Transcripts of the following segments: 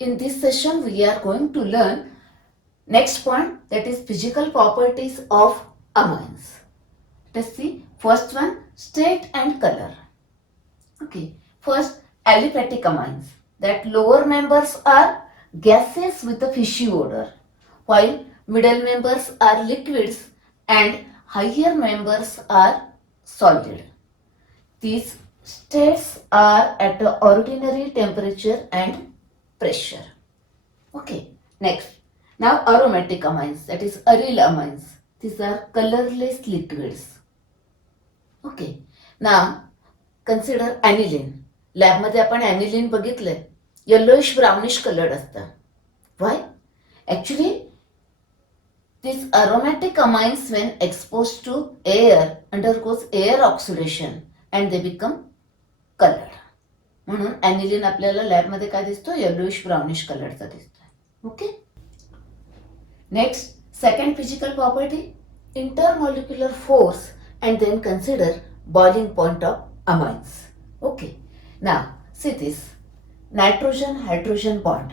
In this session, we are going to learn next point, that is physical properties of amines. Let's see. First one, state and color. Okay. First, aliphatic amines. That lower members are gases with a fishy odor, while middle members are liquids and higher members are solid. These states are at the ordinary temperature and pressure. Okay, next. Now aromatic amines, that is aryl amines. These are colorless liquids. Okay. Now consider aniline. लॅबमध्ये आपण aniline बघितलंय, yellowish brownish coloured असतं. Why? Actually these aromatic amines when exposed to air undergoes air oxidation and they become colored. म्हणून ॲनिलिन आपल्याला लॅबमध्ये काय दिसतो? Yellowish brownish कलरचा दिसतो. Okay. Next, second physical property, intermolecular force, and then consider boiling point of amines. Okay. Now see this nitrogen hydrogen bond.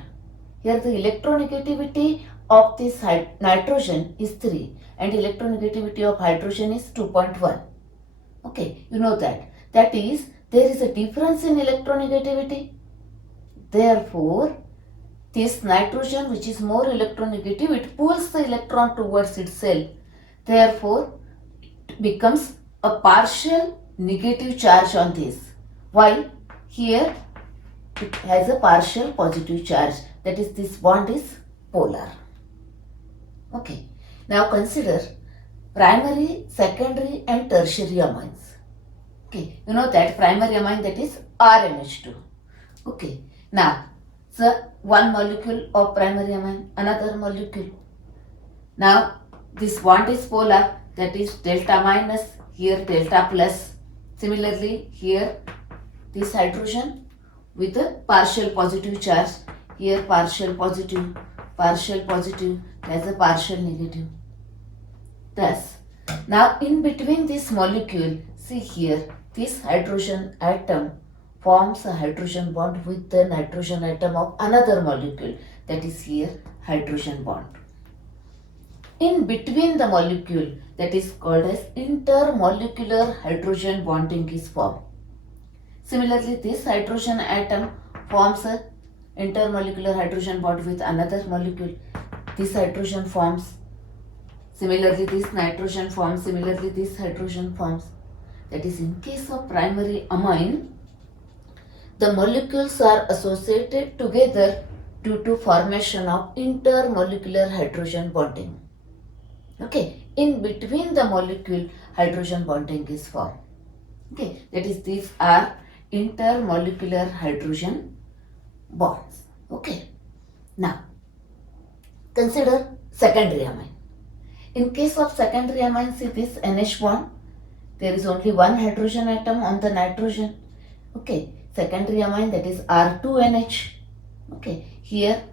Here the electronegativity of this nitrogen is 3 and electronegativity of hydrogen is 2.1. Okay, you know that. That is, there is a difference in electronegativity. Therefore, this nitrogen, which is more electronegative, it pulls the electron towards itself. Therefore, it becomes a partial negative charge on this, while here it has a partial positive charge. That is, this bond is polar. Okay. Now consider primary, secondary and tertiary amines. Okay. You know that primary amine, that is RNH2. Okay. Now, so one molecule of primary amine, another molecule. Now, this bond is polar, that is delta minus, here delta plus. Similarly, here this hydrogen with a partial positive charge, here partial positive, has a partial negative. Thus, now in between this molecule, see here, this hydrogen atom forms a hydrogen bond with the nitrogen atom of another molecule, that is here hydrogen bond. In between the molecule, that is called as intermolecular hydrogen bonding is formed. Similarly, this hydrogen atom forms a intermolecular hydrogen bond with another molecule. This hydrogen forms. Similarly, this nitrogen forms. Similarly, this hydrogen forms. That is, in case of primary amine, the molecules are associated together due to formation of intermolecular hydrogen bonding. Okay, in between the molecule, hydrogen bonding is formed. Okay, that is, these are intermolecular hydrogen bonds. Okay. Now, consider secondary amine. In case of secondary amine, see this NH bond. There is only one hydrogen atom on the nitrogen. Okay. Secondary amine, that is R2NH. Okay. Here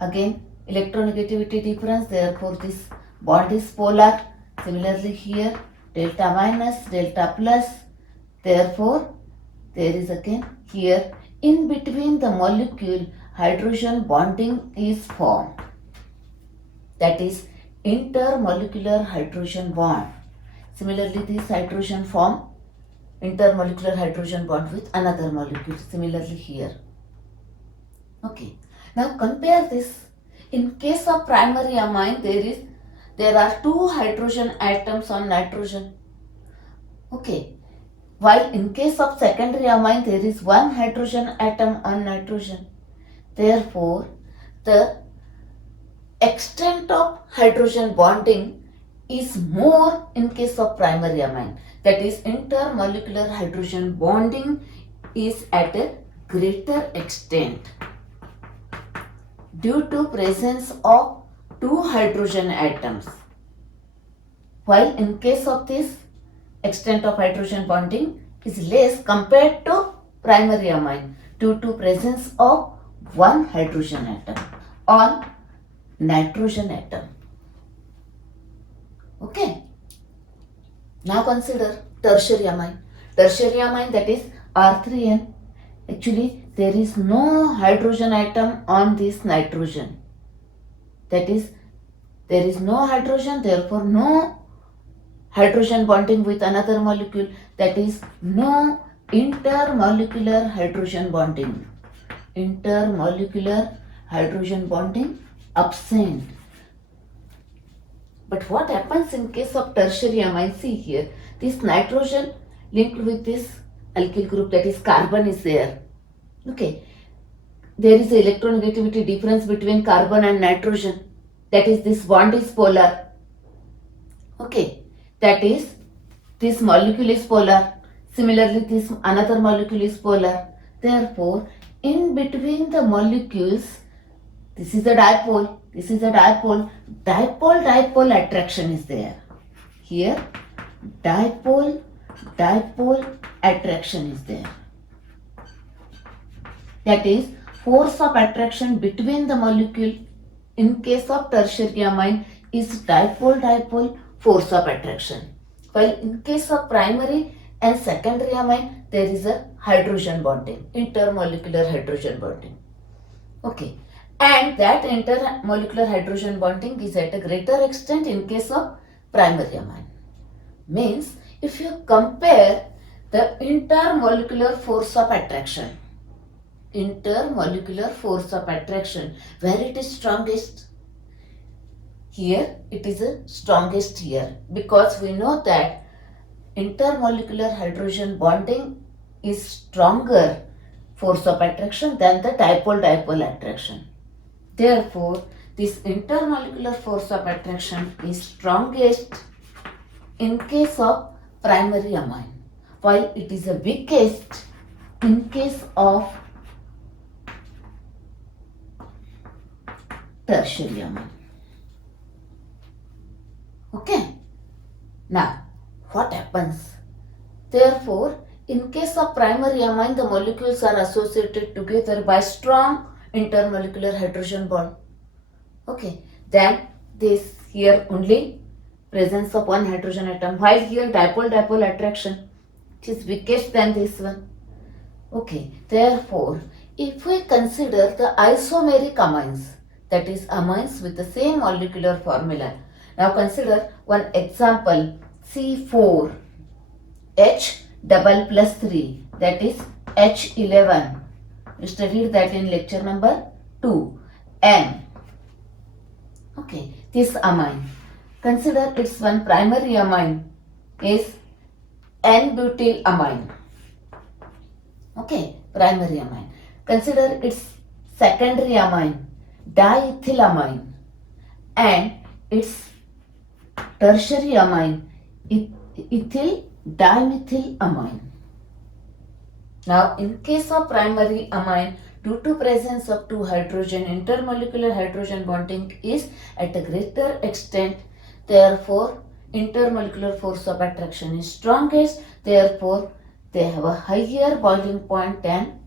again electronegativity difference. Therefore, this bond is polar. Similarly, here delta minus, delta plus. Therefore, there is again here in between the molecule hydrogen bonding is formed. That is intermolecular hydrogen bond. Similarly, this hydrogen form intermolecular hydrogen bond with another molecule. Similarly here. Okay. Now compare this. In case of primary amine, there are two hydrogen atoms on nitrogen. Okay. While in case of secondary amine, there is one hydrogen atom on nitrogen. Therefore, the extent of hydrogen bonding is more in case of primary amine. That is, intermolecular hydrogen bonding is at a greater extent due to presence of two hydrogen atoms. While in case of this, extent of hydrogen bonding is less compared to primary amine due to presence of one hydrogen atom on nitrogen atom. Okay. Now consider tertiary amine. Tertiary amine, that is R3N. Actually, there is no hydrogen atom on this nitrogen. That is, there is no hydrogen, therefore no hydrogen bonding with another molecule. That is, no intermolecular hydrogen bonding. Intermolecular hydrogen bonding absent. But what happens in case of tertiary amine? See here, this nitrogen linked with this alkyl group, that is carbon, is there. Okay, there is a electronegativity difference between carbon and nitrogen. That is, this bond is polar. Okay, that is, this molecule is polar. Similarly, this another molecule is polar. Therefore, in between the molecules, this is a dipole, this is a dipole. Dipole-dipole attraction is there. Here, dipole-dipole attraction is there. That is, force of attraction between the molecule in case of tertiary amine is dipole-dipole force of attraction. While in case of primary and secondary amine, there is a hydrogen bonding, intermolecular hydrogen bonding. Okay, and that intermolecular hydrogen bonding is at a greater extent in case of primary amine. Means, if you compare the intermolecular force of attraction, intermolecular force of attraction, where it is strongest? Here it is the strongest here, because we know that intermolecular hydrogen bonding is stronger force of attraction than the dipole-dipole attraction. Therefore, this intermolecular force of attraction is strongest in case of primary amine, while it is the weakest in case of tertiary amine. Okay. Now, what happens? Therefore, in case of primary amine, the molecules are associated together by strong intermolecular hydrogen bond. Okay. Then this here only presence of one hydrogen atom, while here dipole-dipole attraction, which is weakest than this one. Okay. Therefore, if we consider the isomeric amines, that is amines with the same molecular formula. Now consider one example, C4 H double plus 3, that is H11. You studied that in lecture number 2. N. Okay, this amine. Consider its one primary amine is N-butyl amine. Okay, primary amine. Consider its secondary amine, diethylamine, and its tertiary amine, ethyl dimethylamine. Now, in case of primary amine, due to presence of two hydrogen, intermolecular hydrogen bonding is at a greater extent. Therefore, intermolecular force of attraction is strongest. Therefore, they have a higher boiling point than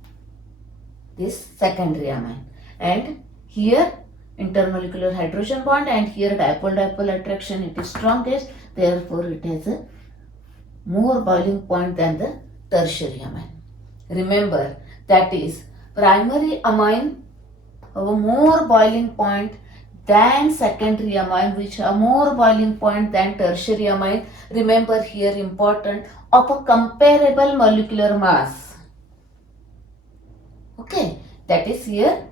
this secondary amine. And here intermolecular hydrogen bond, and here dipole-dipole attraction, it is strongest. Therefore, it has a more boiling point than the tertiary amine. Remember, that is, primary amine have a more boiling point than secondary amine, which have more boiling point than tertiary amine. Remember here important, of a comparable molecular mass. Okay, that is here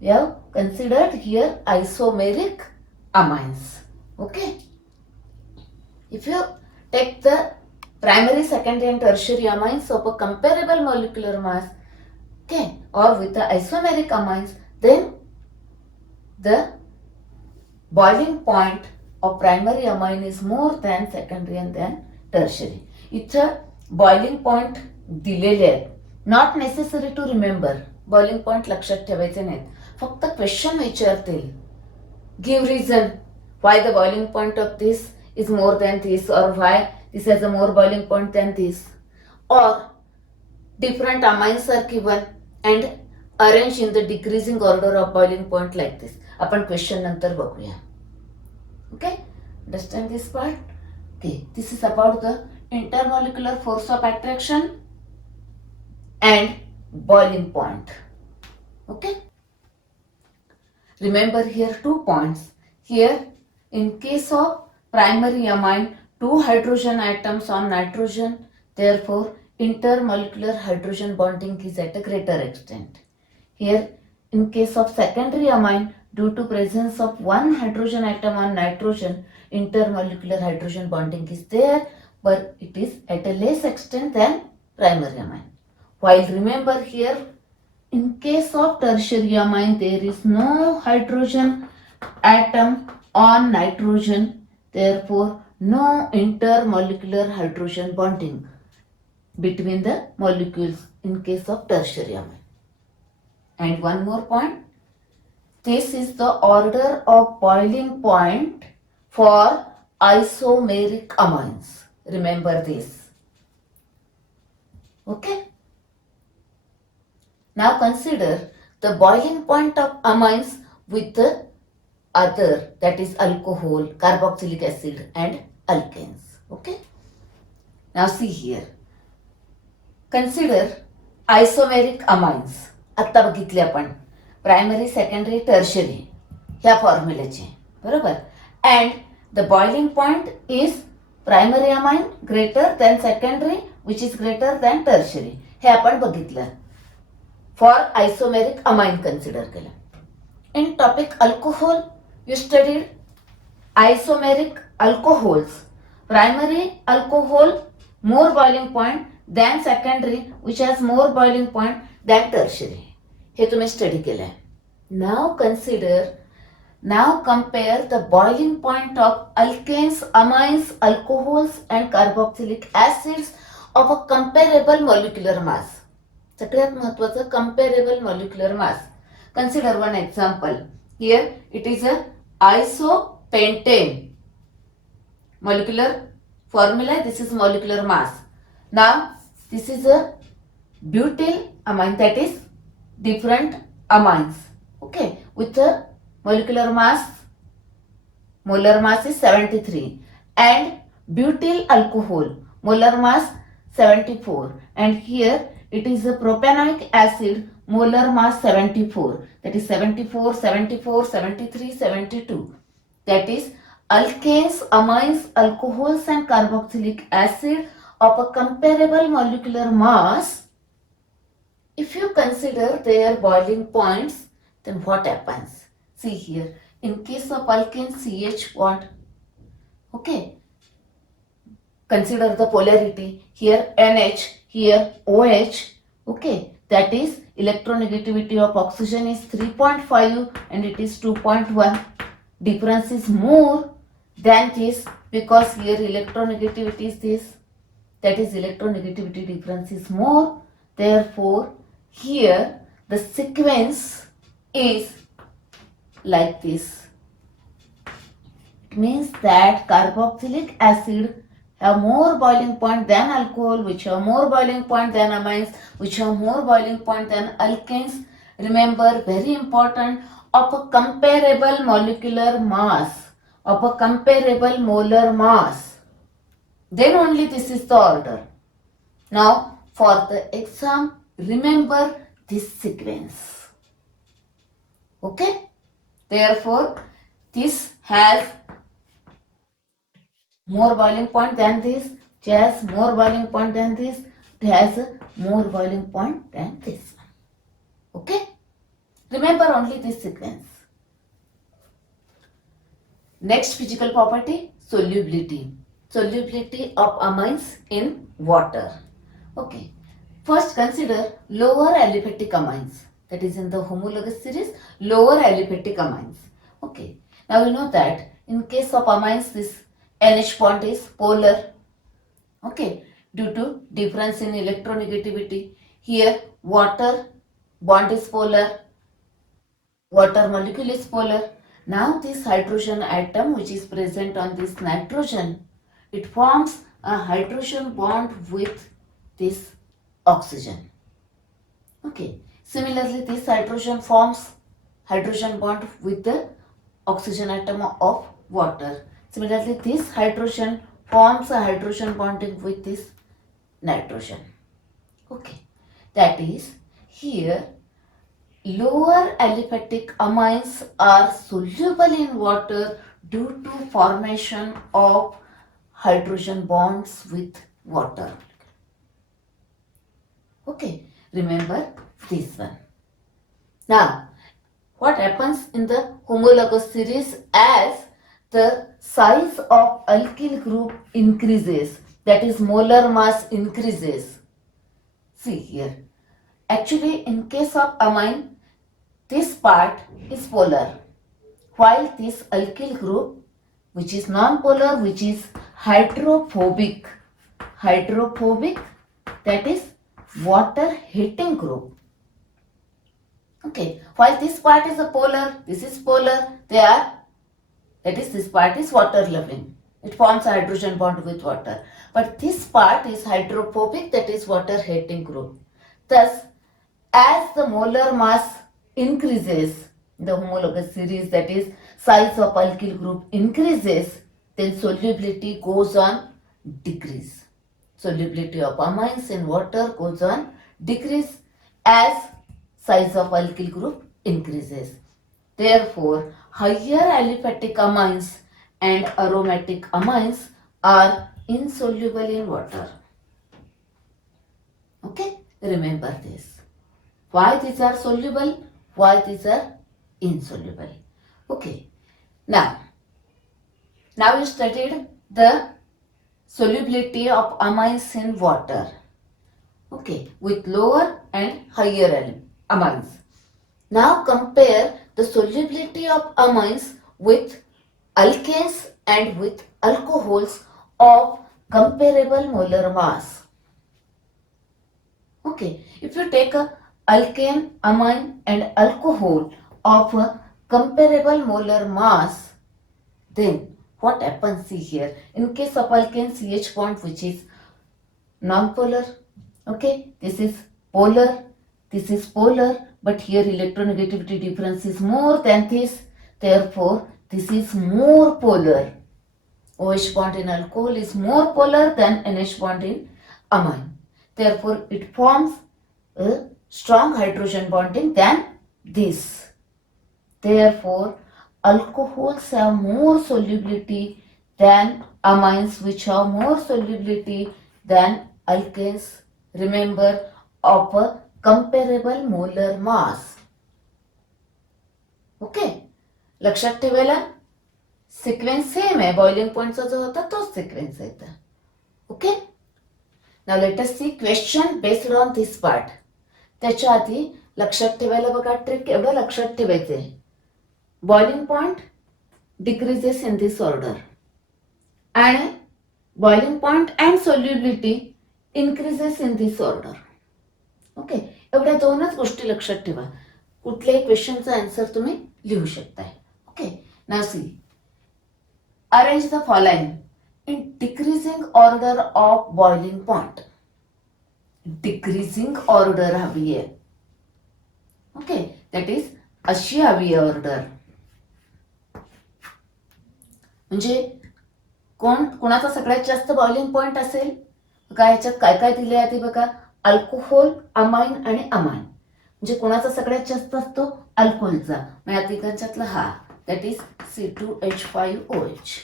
we have considered here isomeric amines. Okay, if you take the primary, secondary and tertiary amines of a comparable molecular mass, okay, or with the isomeric amines, then the boiling point of primary amine is more than secondary and then tertiary. इथं boiling point दिलेले आहेत. Not necessary to remember. Boiling point लक्षात ठेवायचे नाहीत. फक्त question विचारतील. Give reason why the boiling point of this is more than this, or why this has a more boiling point than this, or different amines are given and arranged in the decreasing order of boiling point like this. आपण question नंतर बघूया. Okay, understand this part? Okay, this is about the intermolecular force of attraction and boiling point. Okay. Remember here 2 points. Here in case of primary amine, 2 hydrogen atoms on nitrogen, therefore intermolecular hydrogen bonding is at a greater extent. Here in case of secondary amine, due to presence of 1 hydrogen atom on nitrogen, intermolecular hydrogen bonding is there, but it is at a less extent than primary amine. While remember here, in case of tertiary amine, there is no hydrogen atom on nitrogen, therefore no intermolecular hydrogen bonding between the molecules in case of tertiary amine. And one more point, this is the order of boiling point for isomeric amines. Remember this. Okay. Now consider the boiling point of amines with the other, that is alcohol, carboxylic acid and alkanes. Okay. Now see here. Consider isomeric amines. आत्ता बघितले आपण primary secondary tertiary ह्या फॉर्म्युलेचे बरोबर. And the boiling point is primary amine greater than secondary which is greater than tertiary. हे आपण बघितलं. For isomeric amine consider केलं. In topic alcohol you studied isomeric alcohols. Primary alcohol more boiling point than secondary which has more boiling point than tertiary. हे तुम्ही study केलं आहे. Now compare the boiling point of alkanes, amines, alcohols and carboxylic acids of a comparable molecular mass. सगळ्यात महत्वाचं comparable molecular mass. Consider one example. Here it is a isopentane. Molecular formula, this is molecular mass. Now this is a butyl amine, that is different amines. Okay, with the molecular mass, molar mass is 73, and butyl alcohol, molar mass 74, and here it is a propanoic acid, molar mass 74, that is 74, 74, 73, 72. That is alkanes, amines, alcohols and carboxylic acid of a comparable molecular mass. If you consider their boiling points, then what happens? See here, in case of alkane, CH bond. Okay. Consider the polarity. Here NH, here OH. Okay. That is electronegativity of oxygen is 3.5 and it is 2.1. Difference is more than this because here electronegativity is this. That is electronegativity difference is more. Therefore, here the sequence is like this. It means that carboxylic acid have more boiling point than alcohol, which have more boiling point than amines, which have more boiling point than alkanes. Remember, very important, of a comparable molecular mass, of a comparable molar mass. Then only this is the order. Now, for the exam, remember this sequence. Okay? Therefore, this has more boiling point than this, it has more boiling point than this, it has more boiling point than this one. Okay? Remember only this sequence. Next physical property, solubility. Solubility of amines in water. Okay. First consider lower aliphatic amines. That is in the homologous series, lower aliphatic amines. Okay. Now we know that in case of amines, this NH bond is polar. Okay, due to difference in electronegativity. Here water bond is polar, water molecule is polar. Now this hydrogen atom which is present on this nitrogen, it forms a hydrogen bond with this oxygen. Okay, similarly this hydrogen forms hydrogen bond with the oxygen atom of water. Similarly, this hydrogen forms a hydrogen bonding with this nitrogen. Okay, that is here lower aliphatic amines are soluble in water due to formation of hydrogen bonds with water. Okay, remember this one. Now, what happens in the homologous series as the size of alkyl group increases, that is molar mass increases. See here, actually in case of amine, this part is polar, while this alkyl group, which is non-polar, which is hydrophobic, that is water hating group. Okay, while this part is a polar, this is polar, that is this part is water loving. It forms a hydrogen bond with water. But this part is hydrophobic, that is water hating group. Thus, as the molar mass increases, the homologous series, that is size of alkyl group increases, then solubility goes on decrease. Solubility of amines in water goes on decrease as size of alkyl group increases. Therefore, higher aliphatic amines and aromatic amines are insoluble in water. Okay, remember this. Why these are soluble, why these are insoluble. Okay, now you studied the solubility of amines in water. Okay, with lower and higher amines. Now compare the solubility of amines with alkanes and with alcohols of comparable molar mass. Okay, if you take a alkane, amine and alcohol of a comparable molar mass, then what happens? See here, in case of alkane, CH bond, which is non-polar, okay, this is polar, but here electronegativity difference is more than this, therefore this is more polar. OH bond in alcohol is more polar than NH bond in amine, therefore it forms a strong hydrogen bonding than this. Therefore, alcohols have more solubility than amines, which have more solubility than alkanes. Remember, of a comparable molar mass. Okay, लक्षात ठेवायला sequence same आहे, boiling पॉइंटचा जो होता तोच sequence आहे इथं. Okay, now let us see question based on this part. त्याच्या आधी लक्षात ठेवायला बघा, ट्रिक एवढं लक्षात ठेवायचंय, boiling point decreases in this order आणि boiling point and solubility increases in this order. Okay, एवढ्या दोनच गोष्टी लक्षात ठेवा. कुठल्याही क्वेश्चनचा आन्सर तुम्ही लिहू शकताय. Okay, now see, arrange the following in decreasing order of boiling point. Decreasing order हवी आहे. ओके, दॅट इज अशी हवी आहे ऑर्डर. म्हणजे कोणाचा सगळ्यात जास्त बॉइलिंग पॉइंट असेल बघा. ह्याच्यात काय काय दिले आधी बघा, अल्कोहोल, अमाइन आणि अमाइन. म्हणजे कोणाचा सगळ्यात जास्त असतो, अल्कोहोलचा. मग या तिघांच्यातला हा, that is C2H5OH.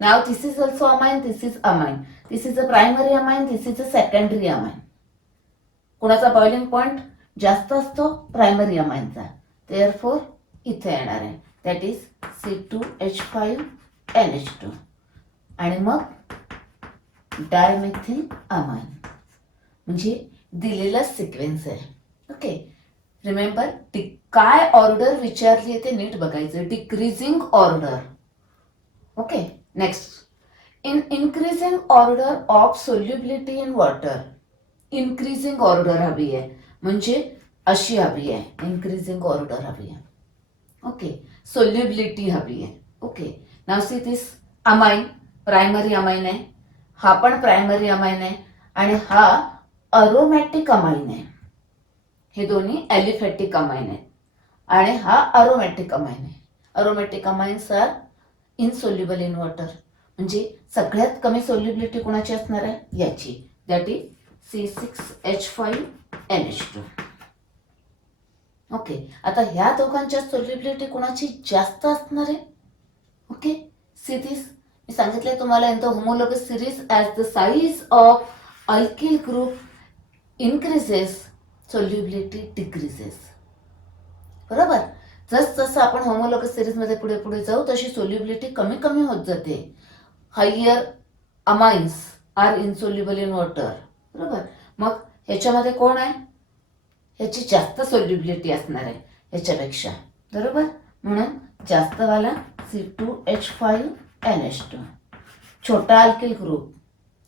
Now this is also amine, this is amine, this is a primary amine, this is a secondary amine. कोणाचा बॉइलिंग पॉइंट जास्त असतो, प्रायमरी अमाइनचा. देअरफॉर इथे येणार आहे, दॅट इज C2H5NH2. आणि मग डायमेथिल अमाइन. म्हणजे दिलेला सिक्वेन्स आहे. ओके, रिमेंबर, काय ऑर्डर विचारली आहे ते नीट बघायचं. Decreasing order. Okay, next, in increasing order of solubility in water. Increasing order हवी आहे, म्हणजे अशी हवी आहे, इन्क्रीजिंग ऑर्डर हवी आहे. ओके, सोल्युबिलिटी हवी आहे. Okay, now see this amine primary amine आहे, हा पण प्रायमरी अमाइन आहे आणि हा अरोमॅटिक अमाइन आहे. हे दोन्ही ॲलिफॅटिक अमाइन आहेत आणि हा अरोमॅटिक अमाइन आहे. Aromatic amines are insoluble in water. म्हणजे सगळ्यात कमी सोल्युबिलिटी कोणाची असणार आहे, याची, दॅट इज C6H5NH2. ओके, आता ह्या दोघांच्या सोल्युबिलिटी कोणाची जास्त असणार आहे? Okay, see this. मी सांगितलंय तुम्हाला in the homologous series as the size of alkyl group increases solubility decreases. बरोबर, जसं आपण होमोलॉगस सिरीजमध्ये पुढे पुढे जाऊ तशी सोल्युबिलिटी कमी कमी होत जाते. Higher amines are insoluble in water. बरोबर, मग ह्याच्यामध्ये कोण आहे? ह्याची जास्त सोल्युबिलिटी असणार आहे ह्याच्यापेक्षा. बरोबर, म्हणून जास्तवाला C2H5NH2. छोटा अल्किल ग्रुप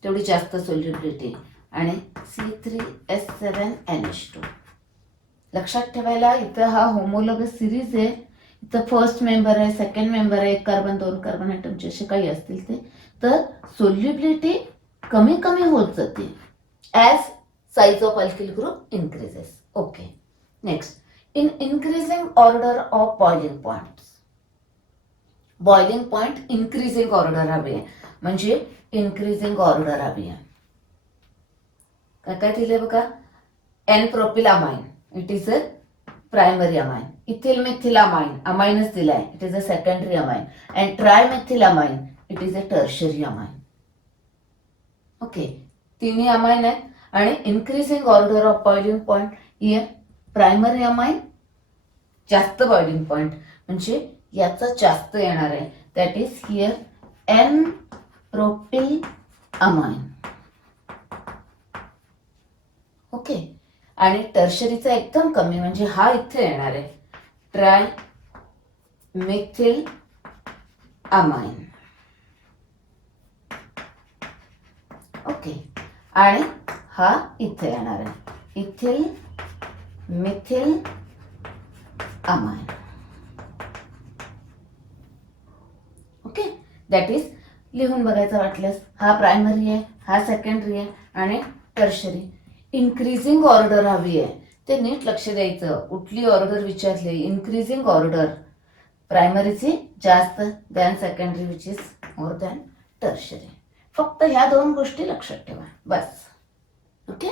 तेवढी जास्त सोल्युबिलिटी आणि C3H7NH2. लक्षात ठेवायला, इथं हा होमोलॉगस सिरीज आहे. इथं फर्स्ट मेंबर आहे, सेकंड मेंबर आहे, 1 कार्बन 2 कार्बन ॲटमचे असे काही असतील ते, तर सोल्युबिलिटी कमी कमी होत जाते as size of alkyl group increases. Okay, next, in increasing order of boiling points. Boiling point increasing order हवी आहे, म्हणजे इन्क्रीजिंग ऑर्डर हवी आहे. काय काय दिले बघा? N propylamine, it is a primary amine. Ethyl methylamine, अमाइनच दिलाय, it is a secondary amine. And trimethylamine, it is a tertiary amine. Okay, तिन्ही अमाइन आहेत आणि increasing order of boiling point here primary amine जास्त boiling point, म्हणजे याचा जास्त येणार आहे, that is here N propyl amine. Okay, आणि टर्शरीचा एकदम कमी, म्हणजे हा इथे येणार आहे ट्राय मिथिल अमाइन. ओके, आणि हा इथे येणार आहे ethyl Mithil amine. Okay, that is लिहून बघायचं वाटल्यास, हा प्रायमरी आहे, हा सेकंडरी आहे आणि टर्शरी. इन्क्रीजिंग ऑर्डर हवी आहे, ते नीट लक्ष द्यायचं. कुठली ऑर्डर विचारली? इन्क्रीजिंग ऑर्डर, प्रायमरीची जास्त than secondary which is more than tertiary. फक्त ह्या दोन गोष्टी लक्षात ठेवा बस. ओके.